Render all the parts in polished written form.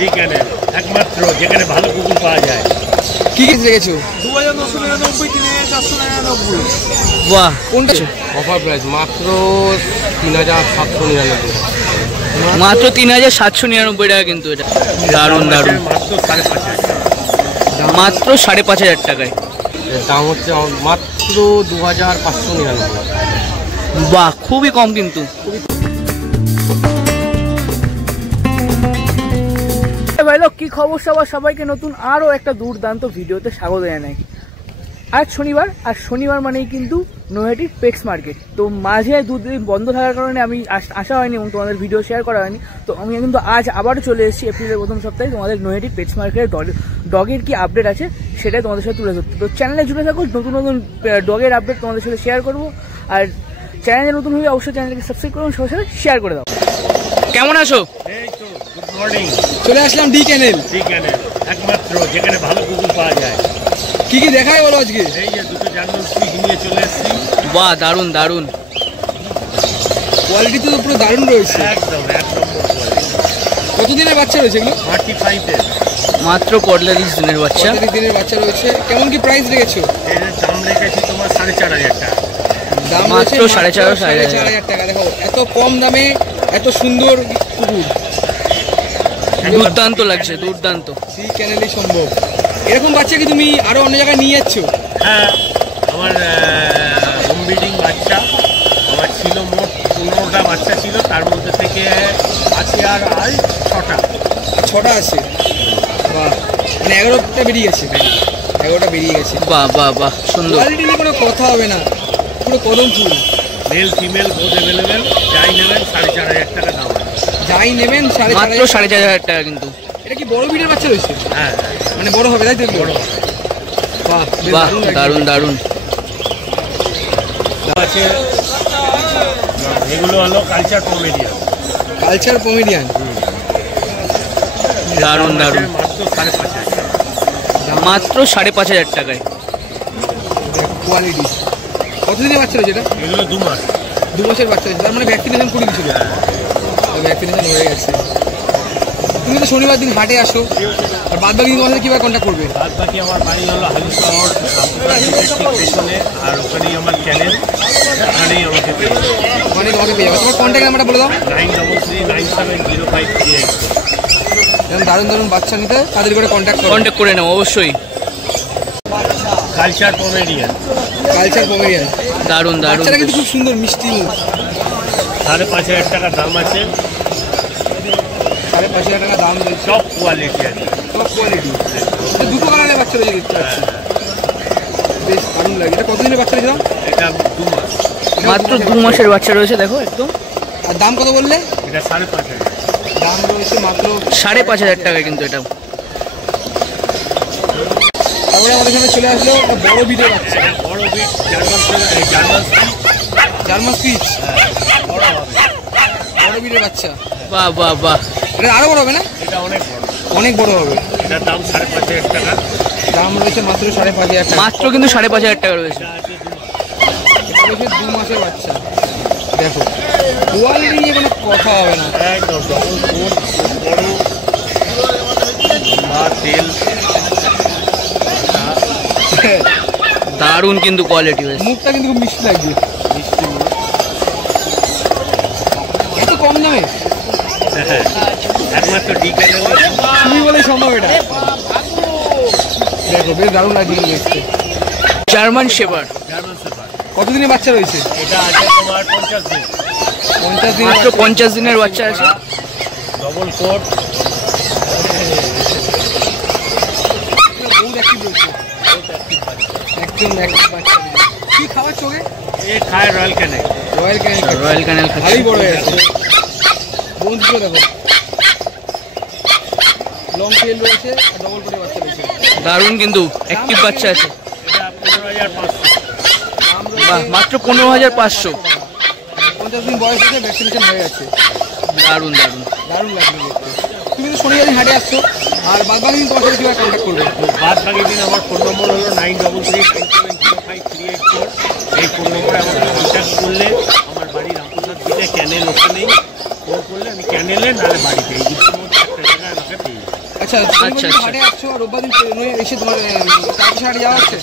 D ক্যানেল একমাত্র যেখানে ভালো কুকুর পাওয়া যায়। কি কি রেখেছো? 2999, 3499। বাহ, কোনটা অফার প্রাইস মাত্র 3799। মাত্র 3799 টাকা কিন্তু এটা। দারুণ দারুণ, মাত্র 5,500। মাত্র 5,500 টাকায়। এর দাম হচ্ছে মাত্র 2599। বাহ, খুবই কম কিন্তু। ভাই লোক, কি খবর সবার? সবাইকে নতুন আরও একটা দুর্দান্ত ভিডিওতে স্বাগত জানাই। আজ শনিবার, আর শনিবার মানেই কিন্তু নৈহাটির পেটস মার্কেট। তো মাঝে দুদিন বন্ধ থাকার কারণে আমি আসা হয়নি এবং তোমাদের ভিডিও শেয়ার করা হয়নি। তো আমি কিন্তু আজ আবারও চলে এসেছি এপ্রিলের প্রথম সপ্তাহে তোমাদের নৈহাটির পেটস মার্কেটের ডগের কি আপডেট আছে সেটাই তোমাদের সাথে তুলে ধরতে। তো চ্যানেলে জুড়ে থাকো, নতুন নতুন ডগের আপডেট তোমাদের সাথে শেয়ার করবো। আর চ্যানেলে নতুন হলে অবশ্যই চ্যানেলকে সাবস্ক্রাইব করুন, সবার সাথে শেয়ার করে দাও। কেমন আছো? এই তো গুড মর্নিং। চলে আসলাম ডি ক্যানেল। ডি ক্যানেল একমাত্র যেখানে ভালো কুকুর পাওয়া যায়। কি কি দেখাই বলো আজকে? এই যে দুটো জার্মান স্পিচ নিয়ে চলে এসেছি। বাহ, দারুণ দারুণ, কোয়ালিটি তো পুরো দারুণ রয়েছে। একদম এক নম্বর কোয়ালিটি। কতদিনের বাচ্চা রয়েছে এগুলো? 35 এর মাত্র 45 দিনের বাচ্চা। 45 দিনের বাচ্চা রয়েছে। কেমন কি প্রাইস রেখেছো? এর দাম রেখেছি তোমার 4,500 টাকা। দাম মাত্র 4,500 টাকা। দেখো এত কম দামে এত সুন্দর কুকুর, দুর্দান্ত লাগছে, দুর্দান্ত। ডি ক্যানেলই সম্ভব। এরকম বাচ্চা কি তুমি আরো অন্য জায়গায় নিয়ে যাচ্ছ? হ্যাঁ, আমার হোম ব্রিডিং বাচ্চা আমার ছিল মোট 15টা বাচ্চা ছিল, তার মধ্যে থেকে আছে আর 6টা আছে। বাহ, মানে 11টা বেরিয়ে গেছে। 11টা বেরিয়ে গেছে। বাহ বাহ বাহ, সুন্দর। কোয়ালিটি নিয়ে কোনো কথা হবে না, পুরো কদম ফুল। Male female both available. যাই নেবেন 4,500 টাকা দাম আছে। যাই নেবেন মাত্র 4,500 টাকা কিন্তু। এটা কি বড় বিটের বাচ্চা রয়েছে? হ্যাঁ, মানে বড় হবে তাই তো? বড় হবে। বাহ বাহ, দারুণ দারুণ আছে। এগুলো হলো কালচার পমেরিয়ান। কালচার পমেরিয়ান, দারুণ দারুণ। মাত্র 5,500। মাত্র 5,500 টাকায়। কোয়ালিটি। কতদিনের বাচ্চা রয়েছে এটা? এগুলো 2 মাস। 2 মাসের বাচ্চা রয়েছে। তার মানে ভ্যাকসিনেশন করে দিয়েছিল? ভ্যাকসিনেশন হয়ে গেছে। তুমি তো শনিবার দিন হাটে আসো, আর বাদ বাকি তোমাদের কীভাবে কন্ট্যাক্ট করবে? বাদ বাকি আমার বাড়ি হলো হালিশহর পেছনে, আর ওখানেই আমার চ্যানেল, ওখানেই আমাকে পেয়ে যাবে। ওখানে তোমাকে পেয়ে যাবে। তোমার কন্ট্যাক্ট নাম্বারটা বলে দাও। 9339705384। যেমন দারুণ দারুণ বাচ্চা নিতে তাদের করে কন্ট্যাক্ট করে নাও অবশ্যই। Culture Pomeranian. কালচার পমেরিয়ান, দারুণ দারুণ। বাচ্চাটা কিন্তু খুব সুন্দর, মিষ্টি। 5,500 টাকা দাম আছে। 5,500 টাকা দাম রয়েছে। সব কোয়ালিটি আছে, সব কোয়ালিটি। দুটো কালারের বাচ্চা রয়েছে দেখতে পাচ্ছি, বেশ দারুণ লাগে। এটা কতদিনের বাচ্চা রয়েছে? এটা 2 মাস। মাত্র 2 মাসের বাচ্চা রয়েছে, দেখো একদম। আর দাম কত বললে? এটা 5,500। দাম রয়েছে মাত্র 5,500 টাকা কিন্তু এটা। তারপরে আমাদের এখানে চলে আসলো বড় বিটের বাচ্চা। বড় বিট জার্মান স্পিচ। বড় হবে, বড় বিটের বাচ্চা। বাহ বাহ বাহ, এটা আরো বড় হবে না? এটা অনেক বড়, অনেক বড় হবে। এটার দাম 5,500 টাকা। দাম রয়েছে মাত্র 5,500 টাকা। মাত্র কিন্তু 5,500 টাকা রয়েছে। এটা রয়েছে 2 মাসের বাচ্চা। দেখো কোয়ালিটি নিয়ে কোনো কথা হবে না। একদম ডবল কোট, বড় মা তেল, দারুণ কিন্তু কোয়ালিটি হয়েছে। মুখটা কিন্তু খুব মিষ্টি লাগছে, মিষ্টি মুখ। এত কম দামে একমাত্র ডি ক্যানেল তুমি বলেই সম্ভব এটা। দেখো বেশ দারুণ লাগছে দেখতে। German shepherd. German shepherd. কতদিনের বাচ্চা রয়েছে? এটা আছে তোমার 50 দিন। 50 দিন, মাত্র 50 দিনের বাচ্চা আছে। Double coat. কি খাবার চোখে? এ খায় রয়্যাল ক্যানেল। রয়্যাল ক্যানেল ভালোই বড় হয়ে গেছে। বন্ধুরা দেখো লং টেল রয়েছে আর ডবল কোটের বাচ্চা রয়েছে। দারুণ কিন্তু অ্যাক্টিভ বাচ্চা আছে। এটা 15,500। বাহ, মাত্র 15,500। 50 দিন বয়স হয়েছে, ভ্যাকসিনেশন হয়ে গেছে। দারুণ দারুণ, দারুণ লাগবে দেখতে। তুমি তো শনিবার দিন হাটে আসছো, আর বাদ বাকি দিন তোমার সাথে কীভাবে কন্ট্যাক্ট করবে? বাদ বাকি দিন আমার ফোন নম্বর হলো 9339705384। এই ফোন নম্বরে আমাকে কন্ট্যাক্ট করলে আমার বাড়ি রামপুরহাট দিকে ক্যানেল, ওখানেই ফোন করলে আমি ক্যানেলে নাহলে বাড়িতে এই দুটোর মধ্যে একটা জায়গায় আমাকে পেয়ে যাই। আচ্ছা আচ্ছা, আচ্ছা হাটে আসছো আর রোববার দিন এসে তোমার চারটে হাটে যাওয়া হচ্ছে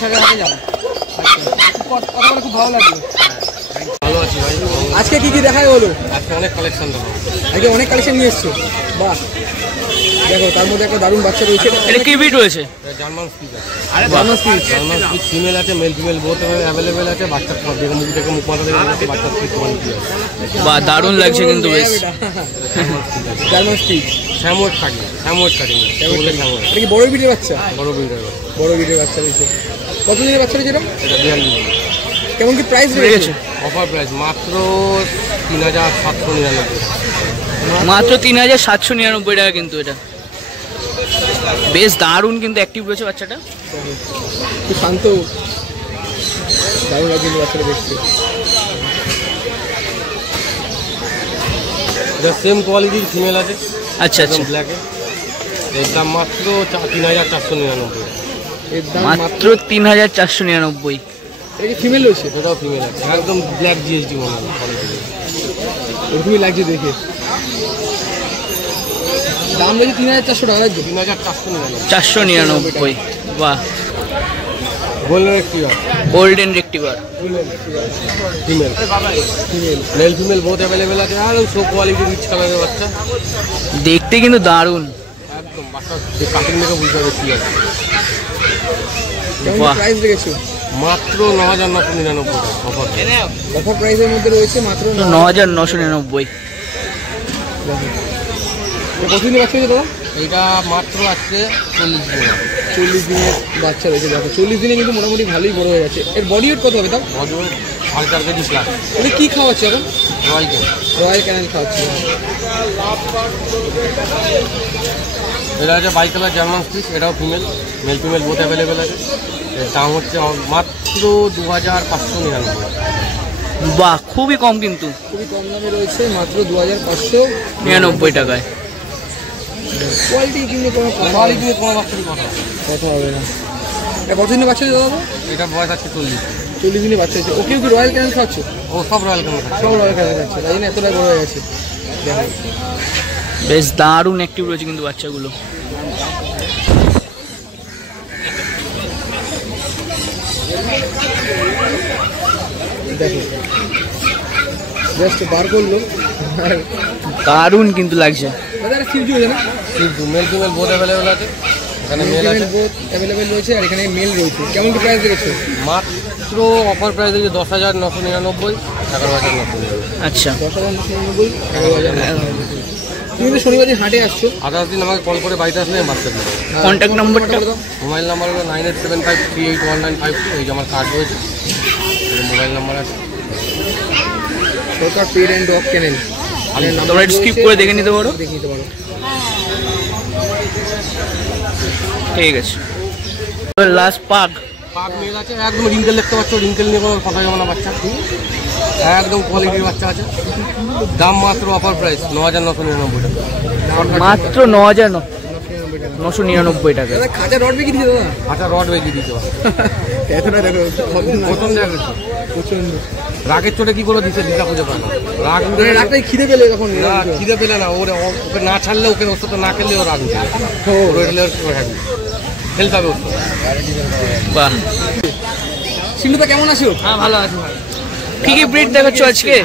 সাড়ে হাটে যাও। আচ্ছা কথা বলে খুব ভালো লাগলো। ভালো আছি ভাই। আজকে কি কি দেখায় হলো? আজকে অনেক কালেকশন দেবো। আজকে অনেক কালেকশন নিয়ে এসছো, বাহ। দেখো তার মধ্যে একটা দারুণ বাচ্চা রয়েছে, এটা কি বিট রয়েছে? জার্মান স্পিচ আছে। German speech. German speech female আছে, মেল ফিমেল বোথ অ্যাভেলেবেল আছে। বাচ্চা দেখে মুখ দেখে মুখ মাথা দেখে বাচ্চা স্পিচ কোয়ালিটি আছে। বাহ, দারুণ লাগছে কিন্তু বেশ। জার্মান স্পিচ স্যামওয়েট থাকে, স্যামওয়েট কাটিং বলে স্যামওয়েট। এটা কি বড় বিটের বাচ্চা? বড় বিল্ডার বড় বিটের বাচ্চা রয়েছে। কত দিনের বাচ্চা রয়েছে এটা? এটা 42। কেমন কি প্রাইস রয়েছে? রয়েছে? অফার প্রাইস মাত্র 3799। মাত্র 3799 টাকা কিন্তু এটা। বেশ দারুণ কিন্তু অ্যাক্টিভ রয়েছে বাচ্চাটা। খুব শান্ত, দারুণ লাগছে বাচ্চাটা দেখতে। এটা সেম কোয়ালিটির ফিমেল আছে। আচ্ছা আচ্ছা, ব্ল্যাকে এর দাম মাত্র 3499। এর দাম মাত্র 3499। এটা কি ফিমেল রয়েছে? এটাও ফিমেল আছে, একদম ব্ল্যাক জিএসডি মনে হয় কোয়ালিটি। ওরকমই লাগছে দেখে। দাম রয়েছে 3400 টাকা। 3499। 499। বাহ, গোল্ডেন একটি golden retriever. Female male female both available আছে। আর সো কোয়ালিটি রিচ কালারের বাচ্চা, দেখতে কিন্তু দারুণ। একদম বাচ্চা কাটিং দেখে বুঝতে হবে কি আছে। কেমন বাহ। প্রাইস রেখেছো? মাত্র 9999 অফার। অফার প্রাইসের মধ্যে রয়েছে মাত্র 9999। কতদিনের বাচ্চা রয়েছে দাদা? এটা মাত্র আজকে 40 দিন। 40 দিনের বাচ্চা রয়েছে। দেখো 40 দিনে কিন্তু মোটামুটি ভালোই বড় হয়ে গেছে। এর বডি ওয়েট কত হবে তাও? বছর 4.5 কেজি স্লাস। ওটা কি খাওয়াচ্ছে এখন? রয়্যাল কেন রয়্যাল ক্যানেল খাওয়াচ্ছে। এটা আছে বাই কালার জার্মান স্পিচ। এটাও female male female both available আছে। এর দাম হচ্ছে মাত্র 2599। বাহ, খুবই কম কিন্তু, খুবই কম দামে রয়েছে, মাত্র 2599 টাকায়। কোয়ালিটি কিন্তু কোনো কথা কোয়ালিটি নিয়ে কোনো বাচ্চারই কথা হবে। কথা হবে না। এটা কতদিনের বাচ্চা রয়েছে দাদা? এটার বয়স আছে 40। 40 দিনের বাচ্চা রয়েছে। ওকেও কি রয়্যাল ক্যানেল খাওয়াচ্ছে? ও সব রয়্যাল কেন খাচ্ছে। সব রয়্যাল ক্যানেল খাচ্ছে, তাই জন্য এতটা বড় হয়ে গেছে। দেখো বেশ দারুণ অ্যাক্টিভ রয়েছে কিন্তু বাচ্চাগুলো। দেখো জাস্ট বার করলো। দারুণ কিন্তু লাগছে। দাদা এটা ফিউজ হয়েছে না? কিন্তু মেল ফিমেল বোথ অ্যাভেলেবেল আছে। এখানে মেল আছে, বোথ অ্যাভেলেবেল রয়েছে আর এখানে মেল রয়েছে। কেমন কি প্রাইস রেখেছো? মাত্র অফার প্রাইস আছে 10,999, 11,999। আচ্ছা, 10,999, 11,999। তুমি তো শনিবার দিন হাটে আসছো। আদার দিন আমাকে কল করে বাড়িতে আসলে আমি বাচ্চা দেবো। কন্ট্যাক্ট নাম্বারটা? মোবাইল নাম্বার হলো 9875381952। এই যে আমার কার্ড রয়েছে, মোবাইল নাম্বার আছে। সরকার পেড অ্যান্ড ডগ ক্যানেল। তোমরা স্কিপ করে দেখে নিতে পারো। দেখে নিতে পারো। ঠিক আছে, লাস্ট পাগ। পাক মেল আছে, একদম রিঙ্কেল দেখতে পাচ্ছ। রিঙ্কেল নিয়ে কোনো কথা যাবে না বাচ্চা, একদম কোয়ালিটির বাচ্চা আছে। দাম মাত্র অফার প্রাইস 9,999 টাকা। মাত্র 9,999 টাকা। দাদা খাঁচা রড বিক্রি দিচ্ছে দাদা? আচ্ছা রড বেজে দিতে হবে। এতটা দেখো প্রথম জায়গায় প্রচন্ড রাগের চোটে কি করে দিতে দিশা খুঁজে পায় না। রাগ উঠে রাগটাই খিদে পেলে তখন খিদে পেলে না, ওকে না ছাড়লে, ওকে ওর সাথে না খেললে ও রাগ উঠে খেলতে হবে। বাহ, সিন্ধুটা কেমন আছো? হ্যাঁ ভালো আছি ভাই। কি কি ব্রিড দেখাচ্ছ আজকে?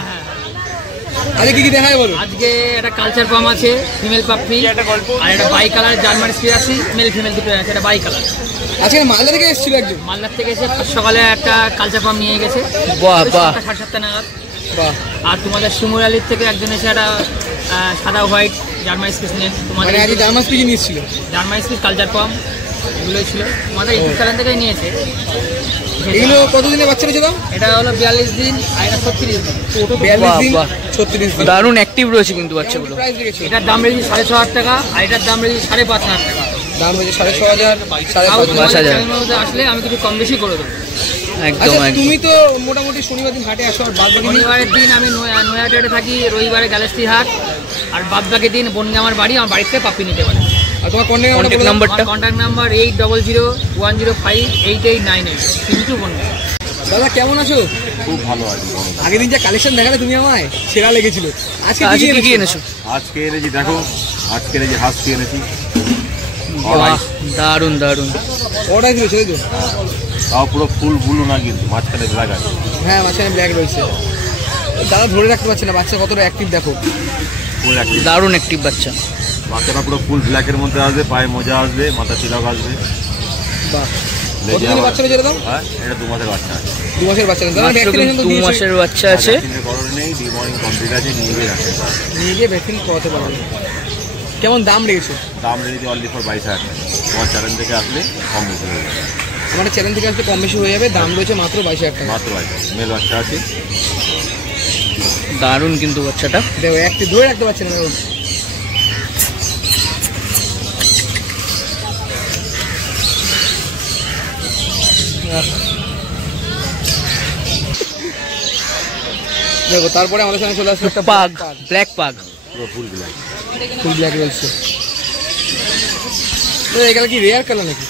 আজকে কি কি দেখায় বলো? আজকে একটা কালচার পাম আছে, ফিমেল পাপ্পি, আর একটা বাই কালার জার্মান স্পিচ আছে, মেল ফিমেল দুটো আছে। এটা বাই কালার। আজকে মালদা থেকে এসেছিল একজন। মালদার থেকে এসে সকালে একটা কালচার পাম নিয়ে গেছে। বাহ বাহ, 7:30 নাগাদ। বাহ, আর তোমাদের শিমুরালির থেকে একজন এসে একটা সাদা হোয়াইট জার্মান স্পিচ নিয়ে তোমাদের মানে আজকে জার্মান স্পিচ নিয়ে এসেছিল। জার্মান স্পিচ কালচার পাম এগুলোই ছিল তোমাদের ইউটিউব চ্যানেল থেকে নিয়েছে। এগুলো কতদিনের বাচ্চা রয়েছে দাম? এটা হলো 42 দিন আর এটা 36 দিন। 42 দিন, বাহ। 36 দিন। দারুণ অ্যাক্টিভ রয়েছে কিন্তু বাচ্চাগুলো। প্রাইস রেখেছো? এটার দাম রয়েছে 6,500 টাকা আর এটার দাম রয়েছে 5,500 টাকা। দাম রয়েছে 6,500, তাও 5,500। তোমাদের 5,000 চ্যানেলের মধ্যে আসলে আমি কিছু কম বেশি করে দেবো। একদম আচ্ছা একদম। তুমি তো মোটামুটি শনিবার দিন হাটে আসো আর বাদ বাকি দিন শনিবারের দিন আমি নয়াহাটে থাকি, রবিবারে গ্যালাক্সি হাট, আর বাদ বাকি দিন বনগে আমার বাড়ি। আমার বাড়িতে পাপ্পি নিতে পারে। আর তোমার কন্ট্যাক্ট কন্ট্যাক্ট নাম্বার? নাম্বারটা? কন্ট্যাক্ট নাম্বার 8001058898 কিন্তু বনগে। দাদা কেমন আছো? খুব ভালো আছে। আগের দিন যা কালেকশন দেখালে তুমি আমায় সেরা লেগেছিল। আজকে কি এনেছো? আজকে এনেছি দেখো, আজকের এই যে হাস্কি এনেছি। বাহ, দারুন দারুন। অর্ডার দিয়েছো তাই তো? তাও পুরো ফুল ব্লু না, কিন্তু মাঝখানে ব্ল্যাক আছে। হ্যাঁ, মাঝখানে ব্ল্যাক রয়েছে। দাদা ধরে রাখতে পারছে না, বাচ্চা কতটা অ্যাক্টিভ দেখো। ফুল অ্যাক্টিভ, দারুন অ্যাক্টিভ বাচ্চা। বাচ্চাটা পুরো ফুল ব্ল্যাকের মধ্যে আসবে, পায়ে মোজা আসবে, মাথা তিলক আসবে। বাহ, লেজে কতদিনের বাচ্চা রয়েছে দাদা? হ্যাঁ, এটা 2 মাসের বাচ্চা আছে। 2 মাসের বাচ্চা। দাদা মাত্র ভ্যাকসিনেশন তো 2 দিয়েছো? মাসের বাচ্চা আছে। ভ্যাকসিনের করণ নেই, ডিমর্নিং কমপ্লিট আছে, নিয়ে গিয়ে রাখতে পারবে। নিয়ে গিয়ে ভ্যাকসিন করাতে পারবে। কেমন দাম লেগেছে? দাম রেখেছি অনলি ফর 22,000 টাকা। তোমার চ্যানেল থেকে আসলে কম বেশি হয়ে যাবে। আমার চ্যানেল থেকে আসলে কম বেশি হয়ে যাবে। দাম রয়েছে মাত্র 22,000 টাকা। মাত্র 22,000। মেল বাচ্চা আছে। দারুন কিন্তু বাচ্চাটা। দেখো একটু ধরে রাখতে পারছে না। দেখো দেখো, তারপরে আমাদের সামনে চলে আসছে একটা পাগ, ব্ল্যাক পাগ। পুরো ফুল ব্ল্যাক। ফুল ব্ল্যাক রয়েছে। তো এগুলো কি রেয়ার কালার নাকি?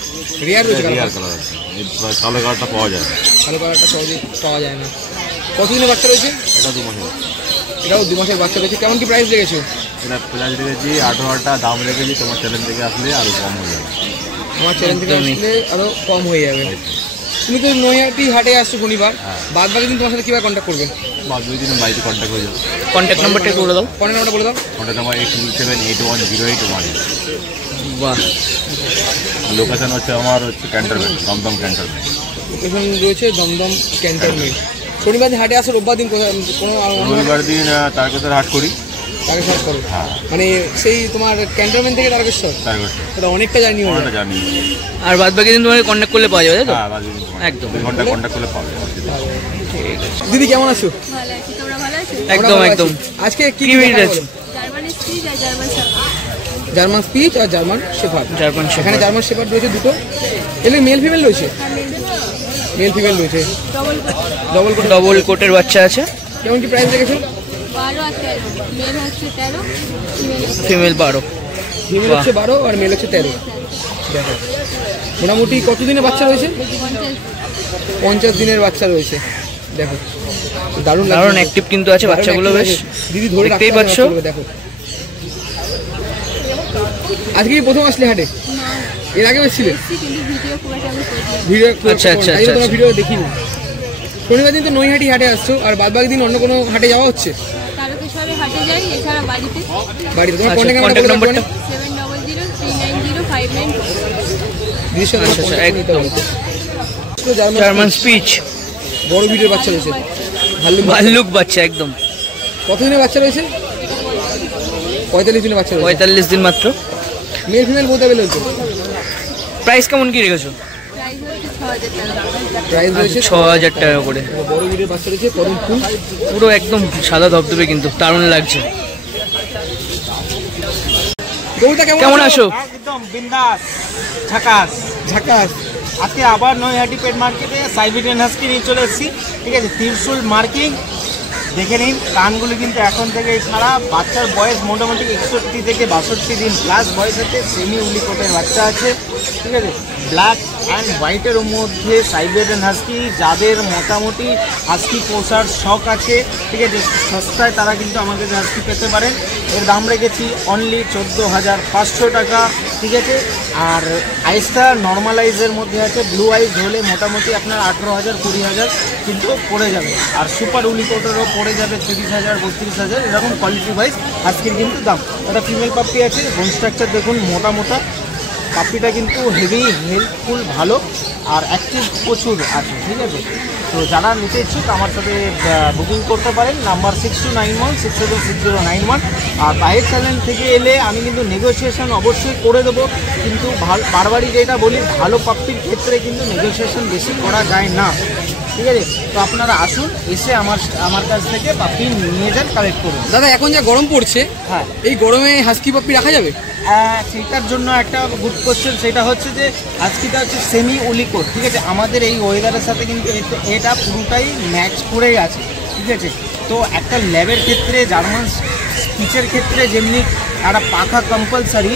রেয়ার রয়েছে রিয়ার কালার। কালার আছে। এই কালো কালারটা পাওয়া যায় না। কালো কালারটা সহজে পাওয়া যায় না। কতদিনের বাচ্চা রয়েছে? এটা 2 মাসের। এটাও 2 মাসের বাচ্চা রয়েছে। কেমন কি প্রাইস লেগেছে? এটা প্রাইস রেখেছি 18,000 টাকা দাম রেখেছি। তোমার চ্যানেল থেকে আসলে আরও কম হয়ে যাবে। আমার চ্যানেল থেকে একদমই। আসলে আরো কম হয়ে যাবে। তুমি তো নৈহাটি হাটে আসছো শনিবার, বাদ বাকি দিন তোমার সাথে কিভাবে কন্ট্যাক্ট করবে? বাদ 2 দিন বাড়িতে কন্ট্যাক্ট হয়ে যাবে। কন্ট্যাক্ট নাম্বারটা একটু বলে দাও। কন্ট্যাক্ট নাম্বারটা বলে দাও। Contact number 82781081। বাহ, লোকেশন হচ্ছে আমার ক্যান্টনমেন্ট, দমদম ক্যান্টনমেন্ট। লোকেশন রয়েছে দমদম ক্যান্টনমেন্ট। শনিবার দিন হাটে আসো, রোববার দিন কোনো রবিবার দিন তারকেশ্বর হাট করি। তারকেশ্বর করো? হ্যাঁ, মানে সেই তোমার ক্যান্টনমেন্ট থেকে তারকেশ্বর? তারকেশ্বর এটা অনেকটা জার্নি হয়ে ওনাটা যায়। জানি। আর বাদ বাকি দিন তোমাকে কন্ট্যাক্ট করলে পাওয়া যাবে তাই তো? হ্যাঁ, বাদ দিন একদম। 2 ঘন্টা কন্ট্যাক্ট করলে পাবে। দিদি কেমন আছো? ভালো আছি, তোমরা ভালো আছো? একদম আমরা ভালো একদম। আছি। আজকে কি কি breed আছে? জার্মান স্পিচ আর জার্মান শার্প। জার্মান স্পিচ আর জার্মান শেফার্ড। জার্মান এখানে শেফার্ড। জার্মান শেফার্ড রয়েছে দুটো। এগুলো মেল ফিমেল রয়েছে? মেল ফিমেল রয়েছে। ডবল ডবল ডবল কোটের বাচ্চা আছে। কেমন কি প্রাইস রেখেছো? 12 আর 13। মেল হচ্ছে 13, ফিমেল 12। ফিমেল হচ্ছে 12 আর মেল হচ্ছে 13। দেখো মোটামুটি কতদিনের বাচ্চা রয়েছে? 50 দিনের বাচ্চা রয়েছে। দেখো দারুণ লাগছে। দারুণ অ্যাক্টিভ কিন্তু আছে বাচ্চাগুলো বেশ। দিদি ধরে দেখতেই রাখতে পাচ্ছ। পারছো। দেখো আজকে কি প্রথম আসলে হাটে? এর আগেও এসেছিলে? কিন্তু ভিডিও খুব একটা আমি করি। ভিডিও আচ্ছা, আচ্ছা, তাই জন্য তোমার আচ্ছা। ভিডিও দেখিনি। শনিবার দিন তো নৈহাটি হাটে আসছো, আর বাদ বাকি দিন অন্য কোনো হাটে যাওয়া হচ্ছে? তারকেশ্বরে হাটে যাই, এছাড়া বাড়িতে। বাড়িতে তোমার আচ্ছা, কন্ট্যাক্ট contact নাম্বারটা?700 নাম্বারটা? 390 594। দিদির সাথে আচ্ছা, আচ্ছা, একদম। তো জার্মান জার্মান স্পিচ, বড় ভিডিওর বাচ্চা রয়েছে। ভাল্লুক বাচ্চা। ভাল্লুক বাচ্চা একদম। কতদিনের বাচ্চা রয়েছে? 45 দিনের বাচ্চা রয়েছে। 45 দিন মাত্র। মেল ফিমেল বলতে হবে তো? প্রাইস কেমন কি রেখেছো? প্রাইস হচ্ছে 6000 টাকা। প্রাইস রয়েছে 6000 টাকা করে। বড় ভিডিওর বাচ্চা রয়েছে। পরম ফুল পুরো একদম সাদা ধবধবে, কিন্তু দারুণ লাগছে। গরুটা কেমন আছো? একদম বিন্দাস ঝাকাস। ঝাকাস। আজকে আবার নৈহাটি পেট মার্কেটে সাইবেরিয়ান হাস্কি নিয়ে চলে এসেছি। ঠিক আছে, ত্রিশুল মার্কিং দেখে নিন। কানগুলো কিন্তু এখন থেকে ছাড়া। বাচ্চার বয়স মোটামুটি 61 থেকে 62 দিন প্লাস বয়স আছে। সেমি উলি কোটের বাচ্চা আছে। ঠিক আছে, ব্ল্যাক অ্যান্ড হোয়াইটের মধ্যে সাইবেরিয়ান হাস্কি। যাদের মোটামুটি হাস্কি পোষার শখ আছে, ঠিক আছে, সস্তায় তারা কিন্তু আমার কাছে হাস্কি পেতে পারেন। এর দাম রেখেছি অনলি 14,500 টাকা। ঠিক আছে, আর আইসটা নর্মালাইজের মধ্যে আছে। ব্লু আইস হলে মোটামুটি আপনার 18,000 20,000 কিন্তু পড়ে যাবে। আর সুপার উলিকোটেরও পড়ে যাবে 30,000 32,000। এরকম কোয়ালিটি ওয়াইজ আজকের কিন্তু দাম। একটা ফিমেল পাপ্পি আছে, বোন স্ট্রাকচার দেখুন মোটা মোটা। পাপ্পিটা কিন্তু হেভি হেল্পফুল, ভালো আর অ্যাক্টিভ প্রচুর আছে। ঠিক আছে, তো যারা নিতে ইচ্ছুক আমার সাথে বুকিং করতে পারেন। নাম্বার 6291676091। আর বাইরের চ্যানেল থেকে এলে আমি কিন্তু নেগোসিয়েশন অবশ্যই করে দেবো, কিন্তু বারবারই যেটা বলি, ভালো পাপ্পির ক্ষেত্রে কিন্তু নেগোসিয়েশন বেশি করা যায় না। ঠিক আছে, তো আপনারা আসুন, এসে আমার কাছ থেকে পাপ্পি নিয়ে যান, কালেক্ট করুন। দাদা এখন যা গরম পড়ছে, হ্যাঁ, এই গরমে হাস্কি পাপ্পি রাখা যাবে? সেটার জন্য একটা গুড কোশ্চেন। সেটা হচ্ছে যে আজকেটা হচ্ছে সেমি উলিকোট। ঠিক আছে, আমাদের এই ওয়েদারের সাথে কিন্তু এটা পুরোটাই ম্যাচ করেই আছে। ঠিক আছে, তো একটা ল্যাবের ক্ষেত্রে, জার্মান স্পিচের ক্ষেত্রে যেমনি একটা পাখা কম্পালসারি,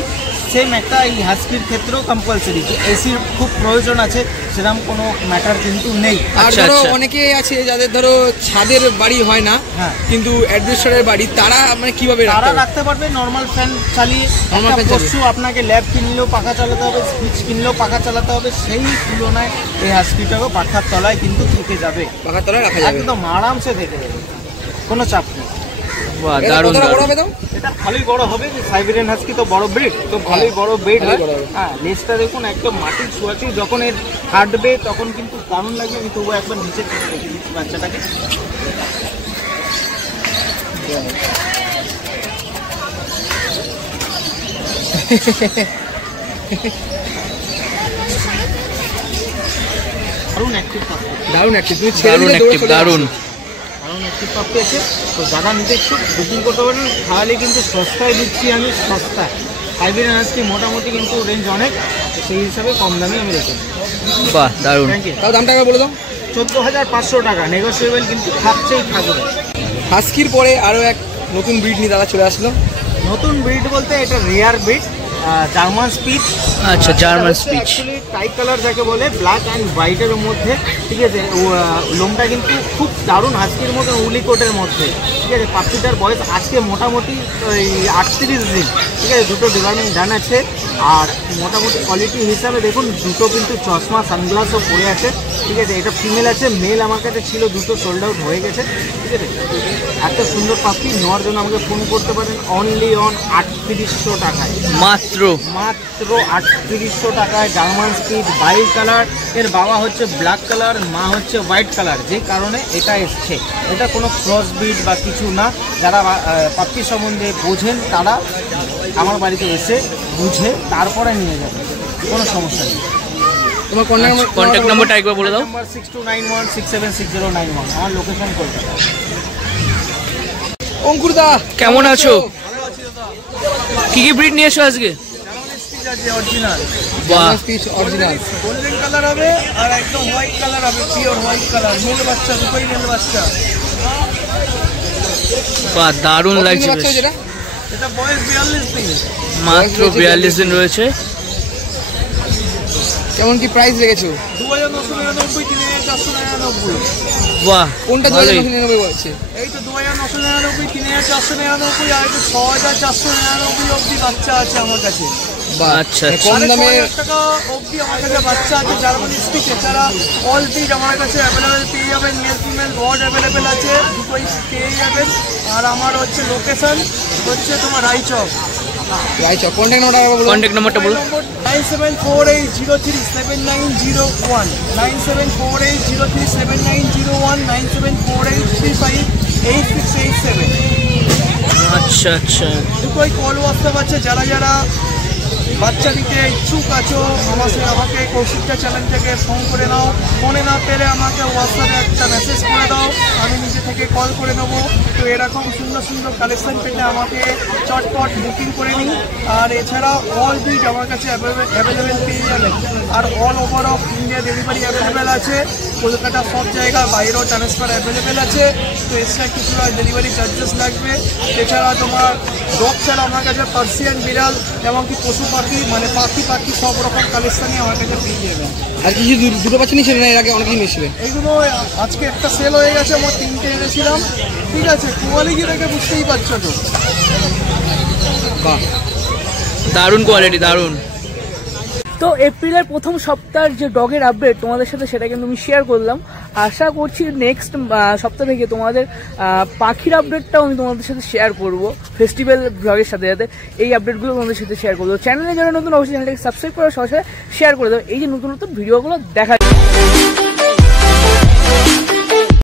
সেম একটা এই হাস্কির ক্ষেত্রেও কম্পালসারি, যে এসির খুব প্রয়োজন আছে সেরকম কোনো ম্যাটার কিন্তু নেই। আর ধরো অনেকে আছে যাদের ধরো ছাদের বাড়ি হয় না, হ্যাঁ, কিন্তু অ্যাডভেস্টারের বাড়ি, তারা মানে কিভাবে রাখতে পারবে? নর্মাল ফ্যান চালিয়ে। পশু আপনাকে ল্যাব কিনলেও পাখা চালাতে হবে, সুইচ কিনলেও পাখা চালাতে হবে, সেই তুলনায় এই হাস্কিটাকেও পাখার তলায় কিন্তু থেকে যাবে, পাখার তলায় রাখা যাবে, একদম আরামসে থেকে যাবে, কোনো চাপ নেই। এটা ভালোই বড় হবে, সাইবেরিয়ান হাস্কি তো বড় ব্রিড, তো ভালোই বড় বেড। হ্যাঁ, লেজটা দেখুন একদম মাটির ছোঁয়াচি, যখন এর হাঁটবে তখন কিন্তু দারুণ লাগে। আমি তবুও একবার নিচে রেখে দিচ্ছি বাচ্চাটাকে। দারুণ অ্যাক্টিভ পাপ্পি, দারুণ অ্যাক্টিভ, দারুণ অ্যাক্টিভ পাপ্পি আছে। তো যারা নিতে ইচ্ছুক বুকিং করতে পারেন, তাহলে কিন্তু সস্তায় দিচ্ছি আমি, সস্তায়। সাইবেরিয়ান হাস্কি মোটামুটি কিন্তু রেঞ্জ অনেক, সেই হিসাবে কম দামে আমি রেখেছি। বাহ, দারুণ। তাও দামটা বলে দাও। 14,500 টাকা, নেগোসিয়েবল কিন্তু থাকছেই থাকবে। হাস্কির পরে আরও এক নতুন ব্রিড নিয়ে দাদা চলে আসলো। নতুন ব্রিড বলতে এটা রেয়ার ব্রিড, জার্মান স্পিচ। আচ্ছা, জার্মান স্পিচ টাই কালার যাকে বলে, ব্ল্যাক অ্যান্ড হোয়াইটের মধ্যে, ঠিক আছে। লোমটা কিন্তু খুব দারুণ, হাস্কির মতো উলি কোটের মধ্যে, ঠিক আছে। পাখিটার বয়স আজকে মোটামুটি 38 দিন, ঠিক আছে। দুটো ডিভাইনিং ডান আছে, আর মোটামুটি কোয়ালিটি হিসাবে দেখুন দুটো কিন্তু চশমা সানগ্লাসও পরে আছে, ঠিক আছে। এটা ফিমেল আছে, মেল আমার কাছে ছিল, দুটো সোল্ড আউট হয়ে গেছে, ঠিক আছে। এত সুন্দর পাখি নেওয়ার জন্য আমাকে ফোন করতে পারেন, অনলি অন 3800 টাকায়, মাত্র 3800 টাকায়। জার্মান স্পিচ, বাই কালার, এর বাবা হচ্ছে ব্ল্যাক কালার, মা হচ্ছে হোয়াইট কালার, যে কারণে এটা এসছে। এটা কোনো ক্রস ব্রিড বা কিছু না। যারা পাখি সম্বন্ধে বোঝেন তারা আমার বাড়িতে এসে বুঝে তারপরে নিয়ে যাবে, কোনো সমস্যা নেই। তোমার কন্ট্যাক্ট নাম্বারটা একবার বলে দাও। নাম্বার 6291676091, আমার লোকেশন কলকাতা। অঙ্কুরদা কেমন আছো? কি কি ব্রিড নিয়ে এসো আজকে? অরিজিনাল, বাহ, স্পিচ অরিজিনাল, গোল্ডেন কালার হবে আর একদম হোয়াইট কালার হবে, পিওর হোয়াইট কালার। মেল বাচ্চা, দুটোই মেল বাচ্চা। বাহ, দারুণ লাগছে বেশ। এটা বয়স 42 দিন, মাত্র 42 দিন রয়েছে। কেমন কি প্রাইস রেখেছো? 2999, 3499। বাহ, কোনটা 2999 বলছে? এই তো 2999, 3499, আর একটু 6499 অবধি বাচ্চা আছে আমার কাছে। আচ্ছা, কম দামে টাকা অবধি আমার কাছে বাচ্চা আছে। জার্মান স্পিচ এছাড়া অল ব্রিড আমার কাছে অ্যাভেলেবেল পেয়ে যাবেন, মেল ফিমেল বড অ্যাভেলেবেল আছে, দুটোই পেয়ে যাবেন। আর আমার হচ্ছে লোকেশন হচ্ছে তোমার রায়চক। কন্ট্যাক্ট নাম্বারটা বলো। 9748037901, 9748037901, 9748358687। আচ্ছা আচ্ছা, দুটোই কল হোয়াটসঅ্যাপ আছে। যারা যারা বাচ্চা নিতে ইচ্ছুক আছো আমাকে কৌশিকটা চ্যানেল থেকে ফোন করে নাও। ফোনে না পেলে আমাকে হোয়াটসঅ্যাপে একটা মেসেজ করে দাও, আমি নিজে থেকে কল করে নেবো। তো এরকম সুন্দর সুন্দর কালেকশন পেলে আমাকে চটপট বুকিং করে নিই। আর এছাড়া অল ব্রিড আমার কাছে অ্যাভেলেবেল পেয়ে যাবেন। আর all over of India delivery available আছে। কলকাতা সব জায়গা, বাইরেও ট্রান্সফার অ্যাভেলেবেল আছে। তো এক্সট্রা কিছু ডেলিভারি চার্জেস লাগবে। এছাড়া তোমার ডগ ছাড়া আমার কাছে পার্সিয়ান, বিড়াল, এমনকি পশু পাখি, মানে পাখি সব রকম কালেকশনই আমার কাছে পেয়ে যাবেন। আর কিছু দুটো বাচ্চা নিয়েছিল না? এর আগে অনেকেই নিয়েছিলেন। এইগুলো আজকে একটা সেল হয়ে গেছে, আমার 3টে এনেছিলাম, ঠিক আছে। কোয়ালিটি দেখে বুঝতেই পারছো তো। বাহ, দারুণ কোয়ালিটি, দারুণ। তো এপ্রিলের প্রথম সপ্তাহের যে ডগের আপডেট তোমাদের সাথে সেটা কিন্তু আমি শেয়ার করলাম। আশা করছি নেক্সট সপ্তাহ থেকে তোমাদের পাখির আপডেটটাও আমি তোমাদের সাথে শেয়ার করব, ফেস্টিভ্যাল ব্লগের সাথে সাথে এই আপডেটগুলো তোমাদের সাথে শেয়ার করবো। চ্যানেলে যারা নতুন অবশ্যই চ্যানেলটাকে সাবস্ক্রাইব করে সরাসরি শেয়ার করে দেবো, এই যে নতুন নতুন ভিডিওগুলো দেখা